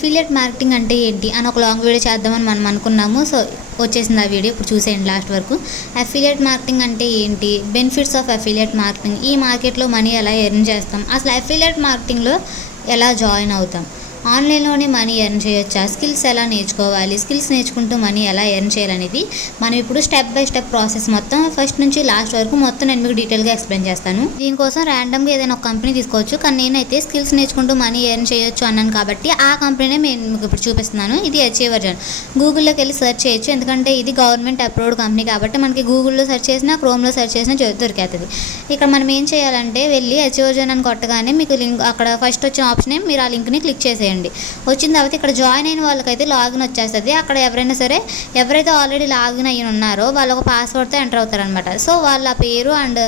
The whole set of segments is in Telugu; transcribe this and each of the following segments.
అఫిలియేట్ మార్కెటింగ్ అంటే ఏంటి అని ఒక లాంగ్ వీడియో చేద్దామని మనం అనుకున్నాము. సో వచ్చేసింది ఆ వీడియో, ఇప్పుడు చూసేయండి లాస్ట్ వరకు. అఫిలియేట్ మార్కెటింగ్ అంటే ఏంటి, బెనిఫిట్స్ ఆఫ్ అఫిలియేట్ మార్కెటింగ్, ఈ మార్కెట్లో మనీ ఎలా ఎర్న్ చేస్తాం, అసలు అఫిలియేట్ మార్కెటింగ్లో ఎలా జాయిన్ అవుతాం, ఆన్లైన్లోనే మనీ ఎర్న్ చేయొచ్చా, స్కిల్స్ ఎలా నేర్చుకోవాలి, స్కిల్స్ నేర్చుకుంటూ మనీ ఎలా ఎర్న్ చేయాలనేది మనం ఇప్పుడు స్టెప్ బై స్టెప్ ప్రాసెస్ మొత్తం ఫస్ట్ నుంచి లాస్ట్ వరకు మొత్తం నేను మీకు డీటెయిల్గా ఎక్స్ప్లెయిన్ చేస్తాను. దీనికోసం ర్యాండమ్గా ఏదైనా ఒక కంపెనీ తీసుకోవచ్చు, కానీ నేనైతే స్కిల్స్ నేర్చుకుంటూ మనీ ఎర్న్ చేయొచ్చు అన్నాను కాబట్టి ఆ కంపెనీనే నేను మీకు ఇప్పుడు చూపిస్తున్నాను. ఇది అచీవర్ జోన్. గూగుల్లోకి వెళ్ళి సెర్చ్ చేయొచ్చు, ఎందుకంటే ఇది గవర్నమెంట్ అప్రూవ్డ్ కంపెనీ కాబట్టి మనకి గూగుల్లో సెర్చ్ చేసినా క్రోమ్లో సెర్చ్ చేసినా దొరికేస్తుంది. ఇక్కడ మనం ఏం చేయాలంటే వెళ్ళి అచీవర్ జోన్ అని కొట్టగానే మీకు లింక్, అక్కడ ఫస్ట్ వచ్చిన ఆప్షన్ మీరు ఆ లింక్ని క్లిక్ చేసేయండి. వచ్చిన తర్వాత ఇక్కడ జాయిన్ అయిన వాళ్ళకైతే లాగిన్ వచ్చేస్తుంది. అక్కడ ఎవరైనా సరే ఎవరైతే ఆల్రెడీ లాగిన్ అయ్యి ఉన్నారో వాళ్ళు ఒక పాస్వర్డ్తో ఎంటర్ అవుతారనమాట. సో వాళ్ళ పేరు అండ్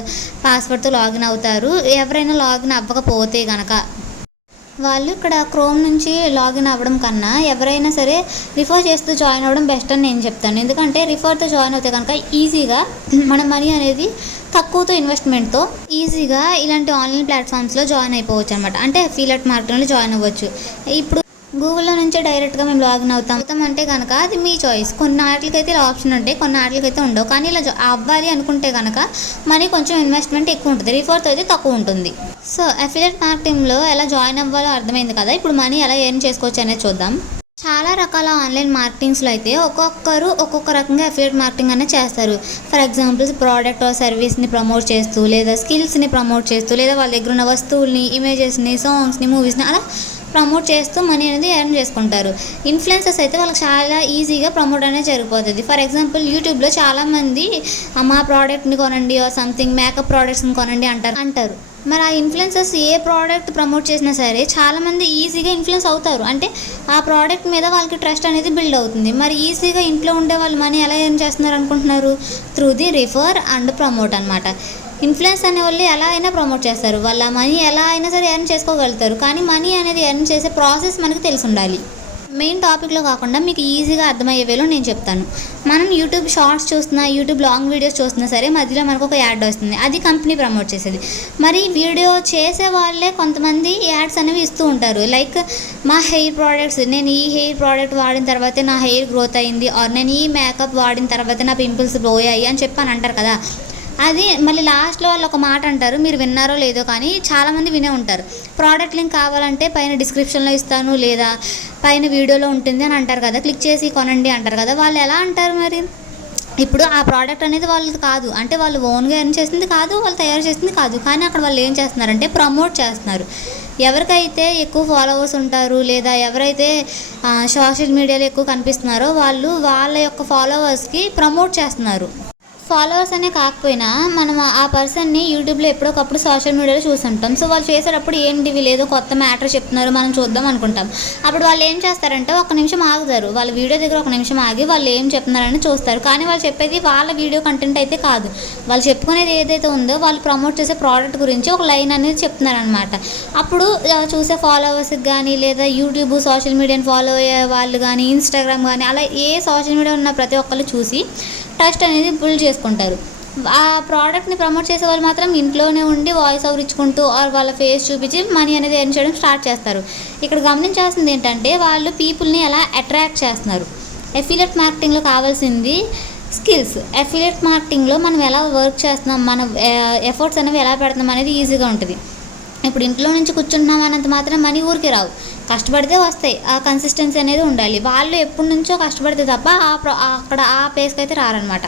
పాస్వర్డ్తో లాగిన్ అవుతారు. ఎవరైనా లాగిన్ అవ్వకపోతే కనుక వాళ్ళు ఇక్కడ క్రోమ్ నుంచి లాగిన్ అవ్వడం కన్నా ఎవరైనా సరే రిఫర్ చేస్తూ జాయిన్ అవ్వడం బెస్ట్ అని నేను చెప్తాను. ఎందుకంటే రిఫర్తో జాయిన్ అవుతే కనుక ఈజీగా మన మనీ అనేది తక్కువతో ఇన్వెస్ట్మెంట్తో ఈజీగా ఇలాంటి ఆన్లైన్ ప్లాట్ఫామ్స్లో జాయిన్ అయిపోవచ్చు అనమాట. అంటే అఫిలియేట్ మార్కెటింగ్లో జాయిన్ అవ్వచ్చు. ఇప్పుడు గూగుల్లో నుంచే డైరెక్ట్గా మేము లాగిన్ అవుతాం అంటే కనుక అది మీ చాయిస్. కొన్ని వాటికైతే ఇలా ఆప్షన్ ఉంటాయి, కొన్ని వాటికైతే ఉండవు. కానీ ఇలా అవ్వాలి అనుకుంటే కనుక మనీ కొంచెం ఇన్వెస్ట్మెంట్ ఎక్కువ ఉంటుంది, రిఫర్తో అయితే తక్కువ ఉంటుంది. సో అఫిలియేట్ మార్కెటింగ్లో ఎలా జాయిన్ అవ్వాలో అర్థమైంది కదా. ఇప్పుడు మనీ ఎలా ఎర్న్ చేసుకోవచ్చు అనేది చూద్దాం. చాలా రకాల ఆన్లైన్ మార్కెటింగ్స్లో అయితే ఒక్కొక్కరు ఒక్కొక్క రకంగా అఫిలియేట్ మార్కెటింగ్ అనేది చేస్తారు. ఫర్ ఎగ్జాంపుల్ ప్రోడక్ట్ ఆర్ సర్వీస్ని ప్రమోట్ చేస్తూ, లేదా స్కిల్స్ని ప్రమోట్ చేస్తూ, లేదా వాళ్ళ దగ్గర ఉన్న వస్తువుల్ని, ఇమేజెస్ని, సాంగ్స్ని, మూవీస్ని అలా ప్రమోట్ చేస్తూ మనీ అనేది ఎర్న్ చేసుకుంటారు. ఇన్ఫ్లుయెన్సర్స్ అయితే వాళ్ళకి చాలా ఈజీగా ప్రమోట్ అనేది జరిగిపోతుంది. ఫర్ ఎగ్జాంపుల్ యూట్యూబ్లో చాలామంది మా ప్రోడక్ట్ని కొనండి ఆర్ సంథింగ్ మేకప్ ప్రోడక్ట్స్ని కొనండి అంటారు. మరి ఆ ఇన్ఫ్లుయెన్సర్స్ ఏ ప్రోడక్ట్ ప్రమోట్ చేసినా సరే చాలామంది ఈజీగా ఇన్ఫ్లుయెన్స్ అవుతారు. అంటే ఆ ప్రోడక్ట్ మీద వాళ్ళకి ట్రస్ట్ అనేది బిల్డ్ అవుతుంది. మరి ఈజీగా ఇంట్లో ఉండే వాళ్ళు మనీ ఎలా ఎర్న్ చేస్తున్నారు అనుకుంటున్నారు? Through the refer and promote అనమాట. ఇన్ఫ్లుయెన్స్ అనే వాళ్ళు ఎలా అయినా ప్రమోట్ చేస్తారు, వాళ్ళ మనీ ఎలా అయినా సరే ఎర్న్ చేసుకోగలుగుతారు. కానీ మనీ అనేది ఎర్న్ చేసే ప్రాసెస్ మనకు తెలిసి ఉండాలి. మెయిన్ టాపిక్లో కాకుండా మీకు ఈజీగా అర్థమయ్యే వేలో నేను చెప్తాను. మనం యూట్యూబ్ షార్ట్స్ చూస్తున్నా, యూట్యూబ్ లాంగ్ వీడియోస్ చూస్తున్నా సరే మధ్యలో మనకు ఒక యాడ్ వస్తుంది, అది కంపెనీ ప్రమోట్ చేసేది. మరి వీడియో చేసే వాళ్ళే కొంతమంది యాడ్స్ అనేవి ఇస్తూ ఉంటారు. లైక్ మా హెయిర్ ప్రోడక్ట్స్, నేను ఈ హెయిర్ ప్రోడక్ట్ వాడిన తర్వాతే నా హెయిర్ గ్రోత్ అయింది, ఆర్ నేను ఈ మేకప్ వాడిన తర్వాతే నా పింపుల్స్ పోయాయి అని చెప్పని అంటారు కదా. అది మళ్ళీ లాస్ట్లో వాళ్ళు ఒక మాట అంటారు, మీరు విన్నారో లేదో కానీ చాలామంది వినే ఉంటారు. ప్రోడక్ట్ లింక్ కావాలంటే పైన డిస్క్రిప్షన్లో ఇస్తాను, లేదా పైన వీడియోలో ఉంటుంది అని అంటారు కదా, క్లిక్ చేసి కొనండి అంటారు కదా. వాళ్ళు ఎలా అంటారు మరి? ఇప్పుడు ఆ ప్రోడక్ట్ అనేది వాళ్ళది కాదు, అంటే వాళ్ళు ఓన్గా ఎర్న్ చేసింది కాదు, వాళ్ళు తయారు చేసింది కాదు. కానీ అక్కడ వాళ్ళు ఏం చేస్తున్నారంటే ప్రమోట్ చేస్తున్నారు. ఎవరికైతే ఎక్కువ ఫాలోవర్స్ ఉంటారు, లేదా ఎవరైతే సోషల్ మీడియాలో ఎక్కువ కనిపిస్తున్నారో వాళ్ళు వాళ్ళ యొక్క ఫాలోవర్స్కి ప్రమోట్ చేస్తున్నారు. ఫాలోవర్స్ అనే కాకపోయినా మనం ఆ పర్సన్ని యూట్యూబ్లో ఎప్పుడోకప్పుడు సోషల్ మీడియాలో చూస్తుంటాం. సో వాళ్ళు చేసేటప్పుడు ఏంటివి లేదో కొత్త మ్యాటర్ చెప్తున్నారు మనం చూద్దాం అనుకుంటాం. అప్పుడు వాళ్ళు ఏం చేస్తారంటే ఒక నిమిషం ఆగుతారు, వాళ్ళ వీడియో దగ్గర ఒక నిమిషం ఆగి వాళ్ళు ఏం చెప్తున్నారని చూస్తారు. కానీ వాళ్ళు చెప్పేది వాళ్ళ వీడియో కంటెంట్ అయితే కాదు, వాళ్ళు చెప్పుకునేది ఏదైతే ఉందో వాళ్ళు ప్రమోట్ చేసే ప్రోడక్ట్ గురించి ఒక లైన్ అనేది చెప్తున్నారనమాట. అప్పుడు చూసే ఫాలోవర్స్కి కానీ, లేదా యూట్యూబ్ సోషల్ మీడియాని ఫాలో అయ్యే వాళ్ళు కానీ, ఇన్స్టాగ్రామ్ కానీ, అలా ఏ సోషల్ మీడియా ఉన్న ప్రతి ఒక్కళ్ళు చూసి ట్రస్ట్ అనేది బిల్డ్ చేసుకుంటారు. ఆ ప్రోడక్ట్ని ప్రమోట్ చేసే వాళ్ళు మాత్రం ఇంట్లోనే ఉండి వాయిస్ ఓవర్ ఇచ్చుకుంటూ వాళ్ళ ఫేస్ చూపించి మనీ అనేది ఎర్న్ చేయడం స్టార్ట్ చేస్తారు. ఇక్కడ గమనించాల్సింది ఏంటంటే వాళ్ళు పీపుల్ని ఎలా అట్రాక్ట్ చేస్తున్నారు. అఫిలియేట్ మార్కెటింగ్లో కావాల్సింది స్కిల్స్. అఫిలియేట్ మార్కెటింగ్లో మనం ఎలా వర్క్ చేస్తున్నాం, మన ఎఫర్ట్స్ అనేవి ఎలా పెడుతున్నాం అనేది ఈజీగా ఉంటుంది. ఇప్పుడు ఇంట్లో నుంచి కూర్చుంటున్నాం అన్నంత మాత్రం మనీ ఊరికి రావు, కష్టపడితే వస్తాయి. ఆ కన్సిస్టెన్సీ అనేది ఉండాలి. వాళ్ళు ఎప్పటి నుంచో కష్టపడితే తప్ప అక్కడ ఆ ప్లేస్కి అయితే రారనమాట.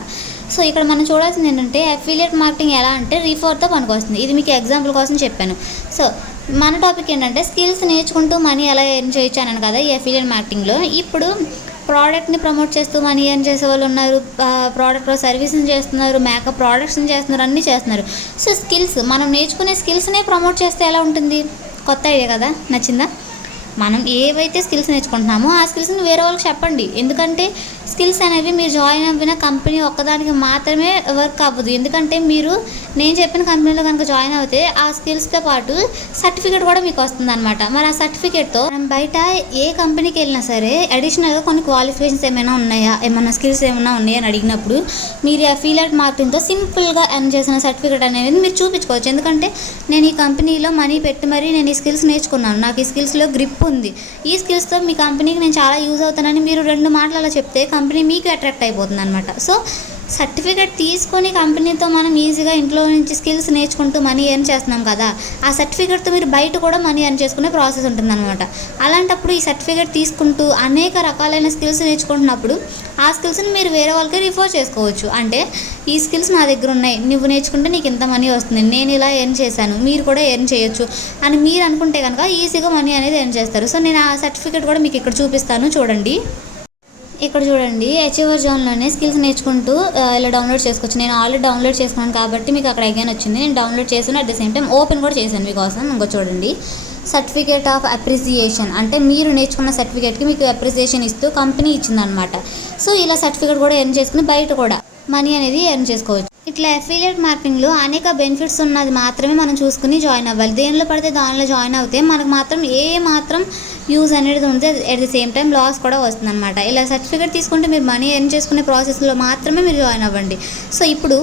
సో ఇక్కడ మనం చూడాల్సింది ఏంటంటే అఫిలియేట్ మార్కెటింగ్ ఎలా అంటే రిఫర్తో పనికొస్తుంది. ఇది మీకు ఎగ్జాంపుల్ కోసం చెప్పాను. సో మన టాపిక్ ఏంటంటే స్కిల్స్ నేర్చుకుంటూ మనీ ఎలా ఎర్న్ చేయొచ్చు అన్నాను కదా ఈ అఫిలియేట్ మార్కెటింగ్లో. ఇప్పుడు ప్రోడక్ట్ని ప్రమోట్ చేస్తూ మనీ ఎర్న్ చేసే వాళ్ళు ఉన్నారు, ప్రోడక్ట్లో సర్వీస్ని చేస్తున్నారు, మేకప్ ప్రోడక్ట్స్ని చేస్తున్నారు, అన్నీ చేస్తున్నారు. సో స్కిల్స్, మనం నేర్చుకునే స్కిల్స్నే ప్రమోట్ చేస్తే ఎలా ఉంటుంది? కొత్త ఐడియా కదా, నచ్చిందా? మనం ఏవైతే స్కిల్స్ నేర్చుకుంటున్నామో ఆ స్కిల్స్ని వేరే వాళ్ళకి చెప్పండి. ఎందుకంటే స్కిల్స్ అనేవి మీరు జాయిన్ అవ్విన కంపెనీ ఒక్కదానికి మాత్రమే వర్క్ అవ్వదు. ఎందుకంటే మీరు నేను చెప్పిన కంపెనీలో కనుక జాయిన్ అవుతే ఆ స్కిల్స్తో పాటు సర్టిఫికేట్ కూడా మీకు వస్తుందన్నమాట. మరి ఆ సర్టిఫికేట్తో మనం బయట ఏ కంపెనీకి వెళ్ళినా సరే అడిషనల్గా కొన్ని క్వాలిఫికేషన్స్ ఏమైనా ఉన్నాయా, ఏమైనా స్కిల్స్ ఏమైనా ఉన్నాయా అని అడిగినప్పుడు మీరు అఫిలియేట్ మార్కెటింగ్తో సింపుల్గా ఎర్న్ చేసిన సర్టిఫికేట్ అనేది మీరు చూపించుకోవచ్చు. ఎందుకంటే నేను ఈ కంపెనీలో మనీ పెట్టి మరీ నేను ఈ స్కిల్స్ నేర్చుకున్నాను, నాకు ఈ స్కిల్స్లో గ్రిప్ ఉంది, ఈ స్కిల్స్తో మీ కంపెనీకి నేను చాలా యూజ్ అవుతానని మీరు 2 మాటలు అలా చెప్తే కంపెనీ మీకు అట్రాక్ట్ అయిపోతుంది అనమాట. సో సర్టిఫికేట్ తీసుకొని కంపెనీతో మనం ఈజీగా ఇంట్లో నుంచి స్కిల్స్ నేర్చుకుంటూ మనీ ఎర్న్ చేస్తున్నాం కదా, ఆ సర్టిఫికేట్తో మీరు బయట కూడా మనీ ఎర్న్ చేసుకునే ప్రాసెస్ ఉంటుందన్నమాట. అలాంటప్పుడు ఈ సర్టిఫికేట్ తీసుకుంటూ అనేక రకాలైన స్కిల్స్ నేర్చుకుంటున్నప్పుడు ఆ స్కిల్స్ని మీరు వేరే వాళ్ళకి రిఫర్ చేసుకోవచ్చు. అంటే ఈ స్కిల్స్ నా దగ్గర ఉన్నాయి, నువ్వు నేర్చుకుంటే నీకు ఇంత మనీ వస్తుంది, నేను ఇలా ఎర్న్ చేశాను, మీరు కూడా ఎర్న్ చేయొచ్చు అని మీరు అనుకుంటే కనుక ఈజీగా మనీ అనేది ఎర్న్ చేస్తారు. సో నేను ఆ సర్టిఫికేట్ కూడా మీకు ఇక్కడ చూపిస్తాను, చూడండి. ఇక్కడ చూడండి, అచీవర్ జోన్లోనే స్కిల్స్ నేర్చుకుంటూ ఇలా డౌన్లోడ్ చేసుకోవచ్చు. నేను ఆల్రెడీ డౌన్లోడ్ చేసుకున్నాను కాబట్టి మీకు అక్కడ అగైన్ వచ్చింది. నేను డౌన్లోడ్ చేసాను, at the same time open కూడా చేశాను మీకోసం. ఇంకో చూడండి, సర్టిఫికేట్ ఆఫ్ అప్రిసియేషన్ అంటే మీరు నేర్చుకున్న సర్టిఫికేట్కి మీకు అప్రిసియేషన్ ఇస్తూ కంపెనీ ఇచ్చిందనమాట. సో ఇలా సర్టిఫికేట్ కూడా ఎర్న్ చేసుకుని బయట కూడా మనీ అనేది ఎర్న్ చేసుకోవచ్చు. ఇట్లా అఫిలియేట్ మార్కెటింగ్లో అనేక బెనిఫిట్స్ ఉన్నది మాత్రమే మనం చూసుకుని జాయిన్ అవ్వాలి. దేనిలో పడితే దానిలో జాయిన్ అవుతే మనకు మాత్రం మాత్రం యూజ్ అనేది ఉంటే at the same time loss కూడా వస్తుంది అనమాట. ఇలా సర్టిఫికేట్ తీసుకుంటే మీరు మనీ ఎర్న్ చేసుకునే ప్రాసెస్లో మాత్రమే మీరు జాయిన్ అవ్వండి. సో ఇప్పుడు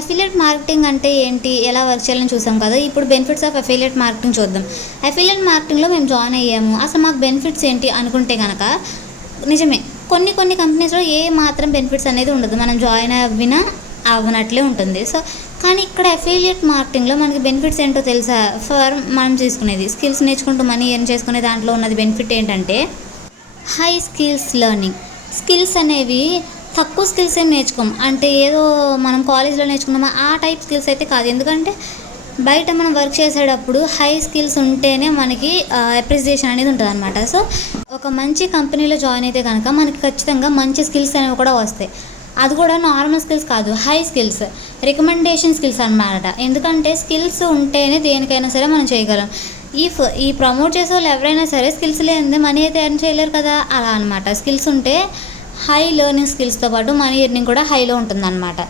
అఫిలియేట్ మార్కెటింగ్ అంటే ఏంటి, ఎలా వర్క్ చేయాలని చూసాం కదా. ఇప్పుడు బెనిఫిట్స్ ఆఫ్ అఫిలియేట్ మార్కెటింగ్ చూద్దాం. అఫిలియేట్ మార్కెటింగ్లో మేము జాయిన్ అయ్యాము, అసలు మాకు బెనిఫిట్స్ ఏంటి అనుకుంటే కనుక నిజమే కొన్ని కంపెనీస్లో మాత్రం బెనిఫిట్స్ అనేది ఉండదు, మనం జాయిన్ అవ్వనట్లే ఉంటుంది. సో కానీ ఇక్కడ అఫిలియేట్ మార్కెటింగ్లో మనకి బెనిఫిట్స్ ఏంటో తెలుసా? మనం తీసుకునేది స్కిల్స్ నేర్చుకుంటూ మనీ ఎర్న్ చేసుకునే దాంట్లో ఉన్నది బెనిఫిట్ ఏంటంటే హై స్కిల్స్ లెర్నింగ్. స్కిల్స్ అనేవి తక్కువ స్కిల్స్ ఏం నేర్చుకోం, అంటే ఏదో మనం కాలేజ్లో నేర్చుకున్నామా ఆ టైప్ స్కిల్స్ అయితే కాదు. ఎందుకంటే బయట మనం వర్క్ చేసేటప్పుడు హై స్కిల్స్ ఉంటేనే మనకి అప్రిసియేషన్ అనేది ఉంటుంది అనమాట. సో ఒక మంచి కంపెనీలో జాయిన్ అయితే కనుక మనకి ఖచ్చితంగా మంచి స్కిల్స్ అనేవి కూడా వస్తాయి. అది కూడా నార్మల్ స్కిల్స్ కాదు, హై స్కిల్స్, రికమెండేషన్ స్కిల్స్ అన్నమాట. ఎందుకంటే స్కిల్స్ ఉంటేనే దేనికైనా సరే మనం చేయగలం. ఈ ప్రమోట్ చేసే వాళ్ళు ఎవరైనా సరే స్కిల్స్ లేనిదే మనీ అయితే ఎర్న్ చేయలేరు కదా, అలా అనమాట. స్కిల్స్ ఉంటే హై లెర్నింగ్ స్కిల్స్తో పాటు మనీ ఎర్నింగ్ కూడా హైలో ఉంటుందన్నమాట.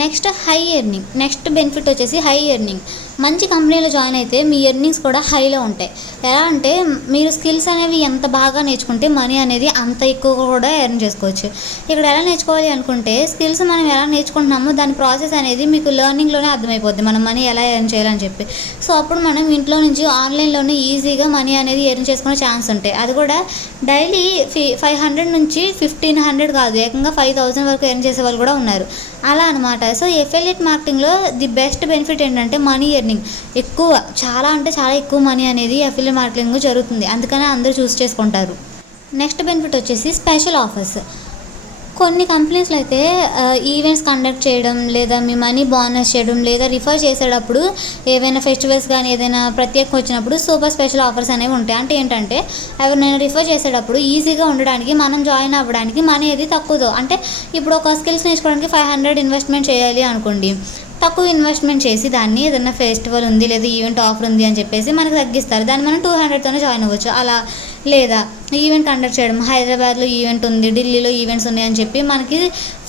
Next high earning. Next benefit వచ్చేసి హై ఎర్నింగ్. మంచి కంపెనీలో జాయిన్ అయితే మీ ఎర్నింగ్స్ కూడా హైలో ఉంటాయి. ఎలా అంటే మీరు స్కిల్స్ అనేవి ఎంత బాగా నేర్చుకుంటే మనీ అనేది అంత ఎక్కువ కూడా ఎర్న్ చేసుకోవచ్చు. ఇక్కడ ఎలా నేర్చుకోవాలి అనుకుంటే స్కిల్స్ మనం ఎలా నేర్చుకుంటున్నామో దాని ప్రాసెస్ అనేది మీకు లెర్నింగ్లోనే అర్థమైపోద్ది, మనం మనీ ఎలా ఎర్న్ చేయాలని చెప్పి. సో అప్పుడు మనం ఇంట్లో నుంచి ఆన్లైన్లోనే ఈజీగా మనీ అనేది ఎర్న్ చేసుకునే ఛాన్స్ ఉంటాయి. అది కూడా డైలీ 500 నుంచి 1500 కాదు, ఏకంగా 5000 వరకు ఎర్న్ చేసే వాళ్ళు కూడా ఉన్నారు, అలా అనమాట. సో అఫిలియేట్ మార్కెటింగ్లో ది బెస్ట్ బెనిఫిట్ ఏంటంటే మనీ ఎర్నింగ్. ఎక్కువ, చాలా అంటే చాలా ఎక్కువ మనీ అనేది అఫిలియేట్ మార్కెటింగ్ జరుగుతుంది, అందుకనే అందరూ చూస్ చేసుకుంటారు. నెక్స్ట్ బెనిఫిట్ వచ్చేసి స్పెషల్ ఆఫర్స్. కొన్ని కంపెనీస్లో అయితే ఈవెంట్స్ కండక్ట్ చేయడం, లేదా మీ మనీ బోనస్ చేయడం, లేదా రిఫర్ చేసేటప్పుడు ఏవైనా ఫెస్టివల్స్ కానీ ఏదైనా ప్రత్యేకంగా వచ్చినప్పుడు సూపర్ స్పెషల్ ఆఫర్స్ అనేవి ఉంటాయి. అంటే ఏంటంటే ఎవరినైనా రిఫర్ చేసేటప్పుడు ఈజీగా ఉండడానికి, మనం జాయిన్ అవ్వడానికి మనీ అనేది తక్కువతో, అంటే ఇప్పుడు ఒక స్కిల్స్ నేర్చుకోవడానికి 500 ఇన్వెస్ట్మెంట్ చేయాలి అనుకోండి, తక్కువ ఇన్వెస్ట్మెంట్ చేసి దాన్ని ఏదైనా ఫెస్టివల్ ఉంది లేదా ఈవెంట్ ఆఫర్ ఉంది అని చెప్పేసి మనకు తగ్గిస్తారు, దాన్ని మనం 200తోనే జాయిన్ అవ్వచ్చు. అలా లేదా ఈవెంట్ కండక్ట్ చేయడం, హైదరాబాద్లో ఈవెంట్ ఉంది, ఢిల్లీలో ఈవెంట్స్ ఉన్నాయి అని చెప్పి మనకి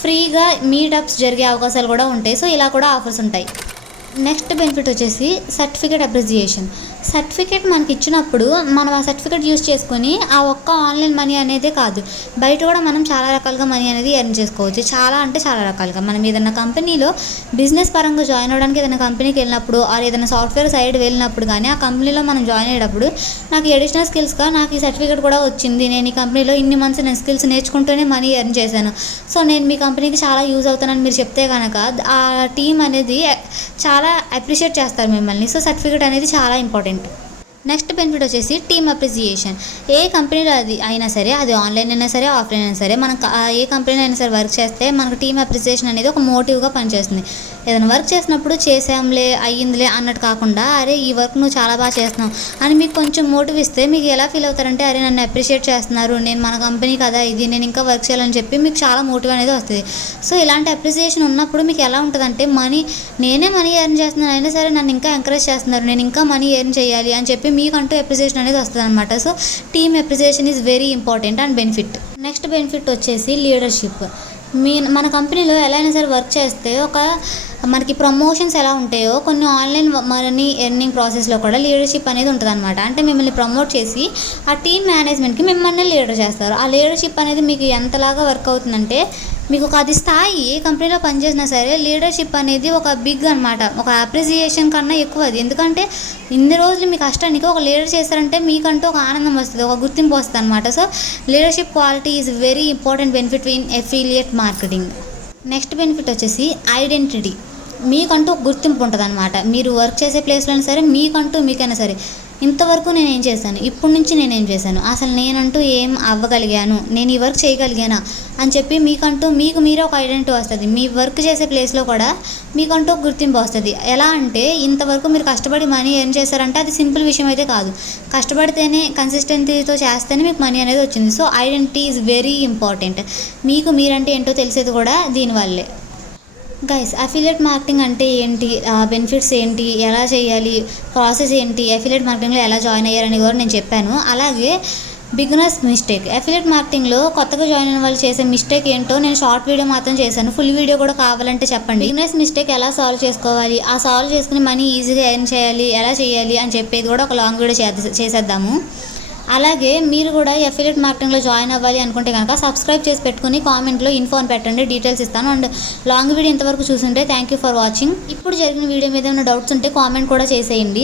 ఫ్రీగా మీటప్స్ జరిగే అవకాశాలు కూడా ఉంటాయి. సో ఇలా కూడా ఆఫర్స్ ఉంటాయి. నెక్స్ట్ బెనిఫిట్ వచ్చేసి సర్టిఫికేట్ అప్రిసియేషన్. సర్టిఫికేట్ మనకి ఇచ్చినప్పుడు మనం ఆ సర్టిఫికేట్ యూజ్ చేసుకొని ఆ ఒక్క ఆన్లైన్ మనీ అనేదే కాదు, బయట కూడా మనం చాలా రకాలుగా మనీ అనేది ఎర్న్ చేసుకోవచ్చు. చాలా అంటే చాలా రకాలుగా. మనం ఏదైనా కంపెనీలో బిజినెస్ పరంగా జాయిన్ అవ్వడానికి ఏదైనా కంపెనీకి వెళ్ళినప్పుడు, ఆర్ ఏదైనా సాఫ్ట్వేర్ సైడ్ వెళ్ళినప్పుడు కానీ ఆ కంపెనీలో మనం జాయిన్ అయ్యేటప్పుడు నాకు అడిషనల్ స్కిల్స్గా నాకు ఈ సర్టిఫికేట్ కూడా వచ్చింది, నేను ఈ కంపెనీలో ఇన్ని మంత్స్ నేను స్కిల్స్ నేర్చుకుంటూనే మనీ ఎర్న్ చేశాను, సో నేను మీ కంపెనీకి చాలా యూజ్ అవుతానని మీరు చెప్తే కనుక ఆ టీం అనేది చాలా అప్రిషియేట్ చేస్తారు మిమ్మల్ని. సో సర్టిఫికేట్ అనేది చాలా ఇంపార్టెంట్. నెక్స్ట్ బెనిఫిట్ వచ్చేసి టీమ్ అప్రిసియేషన్. ఏ కంపెనీలో అది అయినా సరే, అది ఆన్లైన్ అయినా సరే ఆఫ్లైన్ అయినా సరే, మనం ఏ కంపెనీలో అయినా సరే వర్క్ చేస్తే మనకు టీమ్ అప్రిసియేషన్ అనేది ఒక మోటివ్గా పనిచేస్తుంది. ఏదైనా వర్క్ చేసినప్పుడు చేసాంలే అయ్యిందిలే అన్నట్టు కాకుండా, అరే ఈ వర్క్ నువ్వు చాలా బాగా చేస్తున్నావు అని మీకు కొంచెం మోటివ్ ఇస్తే మీకు ఎలా ఫీల్ అవుతారంటే, అరే నన్ను అప్రిషియేట్ చేస్తున్నారు, నేను మన కంపెనీ కదా ఇది, నేను ఇంకా వర్క్ చేయాలని చెప్పి మీకు చాలా మోటివ్ అనేది వస్తుంది. సో ఇలాంటి అప్రిసియేషన్ ఉన్నప్పుడు మీకు ఎలా ఉంటుందంటే, నేనే మనీ ఎర్న్ చేస్తున్నాను అయినా సరే నన్ను ఇంకా ఎంకరేజ్ చేస్తున్నారు, నేను ఇంకా మనీ ఎర్న్ చేయాలి అని చెప్పి మీకంటూ అప్రిసియేషన్ అనేది వస్తుంది అనమాట. So team appreciation is very important and benefit. Next benefit వచ్చేసి లీడర్షిప్. మన కంపెనీలో ఎలా అయినా సరే వర్క్ చేస్తే మనకి ప్రమోషన్స్ ఎలా ఉంటాయో కొన్ని ఆన్లైన్ మనీ ఎర్నింగ్ ప్రాసెస్లో కూడా లీడర్షిప్ అనేది ఉంటుంది అనమాట. అంటే మిమ్మల్ని ప్రమోట్ చేసి ఆ టీమ్ మేనేజ్మెంట్కి మిమ్మల్ని లీడర్ చేస్తారు. ఆ లీడర్షిప్ అనేది మీకు ఎంతలాగా వర్క్ అవుతుందంటే మీకు అది స్థాయి ఏ కంపెనీలో పనిచేసినా సరే లీడర్షిప్ అనేది ఒక బిగ్ అనమాట, ఒక అప్రిసియేషన్ కన్నా ఎక్కువ అది. ఎందుకంటే ఇన్ని రోజులు మీ కష్టానికి ఒక లీడర్ చేస్తారంటే మీకంటూ ఒక ఆనందం వస్తుంది, ఒక గుర్తింపు వస్తుంది అనమాట. So leadership quality is very important benefit in affiliate marketing. Next benefit వచ్చేసి ఐడెంటిటీ. మీకంటూ ఒక గుర్తింపు ఉంటుంది అనమాట. మీరు వర్క్ చేసే ప్లేస్లో సరే మీకైనా సరే ఇంతవరకు నేనేం చేశాను, ఇప్పటి నుంచి నేనేం చేశాను, అసలు నేనంటూ ఏం అవ్వగలిగాను, నేను ఈ వర్క్ చేయగలిగానా అని చెప్పి మీకు మీరే ఒక ఐడెంటిటీ వస్తుంది. మీ వర్క్ చేసే ప్లేస్లో కూడా మీకంటూ ఒక గుర్తింపు వస్తుంది. ఎలా అంటే ఇంతవరకు మీరు కష్టపడి మనీ ఎర్న్ చేశారంటే అది సింపుల్ విషయం అయితే కాదు. కష్టపడితేనే కన్సిస్టెన్సీతో చేస్తేనే మీకు మనీ అనేది వచ్చింది. So identity is very important. మీరంటే ఏంటో తెలిసేది కూడా దీనివల్లే. గైస్, అఫిలియేట్ మార్కెటింగ్ అంటే ఏంటి, బెనిఫిట్స్ ఏంటి, ఎలా చేయాలి, ప్రాసెస్ ఏంటి, అఫిలియేట్ మార్కెటింగ్లో ఎలా జాయిన్ అయ్యారని కూడా నేను చెప్పాను. అలాగే బిగినర్స్ మిస్టేక్, అఫిలియేట్ మార్కెటింగ్లో కొత్తగా జాయిన్ అయిన వాళ్ళు చేసే మిస్టేక్ ఏంటో నేను షార్ట్ వీడియో మాత్రం చేశాను. ఫుల్ వీడియో కూడా కావాలంటే చెప్పండి. బిగినర్స్ మిస్టేక్ ఎలా సాల్వ్ చేసుకోవాలి, ఆ సాల్వ్ చేసుకుని మనీ ఈజీగా ఎర్న్ చేయాలి, ఎలా చేయాలి అని చెప్పేది కూడా ఒక లాంగ్ వీడియో చేసేద్దాము. అలాగే మీరు కూడా అఫిలియేట్ మార్కెటింగ్లో జాయిన్ అవ్వాలి అనుకుంటే కనుక సబ్స్క్రైబ్ చేసి పెట్టుకుని కామెంట్లో ఇన్ఫో అని పెట్టండి, డీటెయిల్స్ ఇస్తాను. అండ్ లాంగ్ వీడియో ఇంతవరకు చూసుంటే థ్యాంక్ యూ ఫర్ వాచింగ్. ఇప్పుడు జరిగిన వీడియో మీద ఏమైనా డౌట్స్ ఉంటే కామెంట్ కూడా చేసేయండి.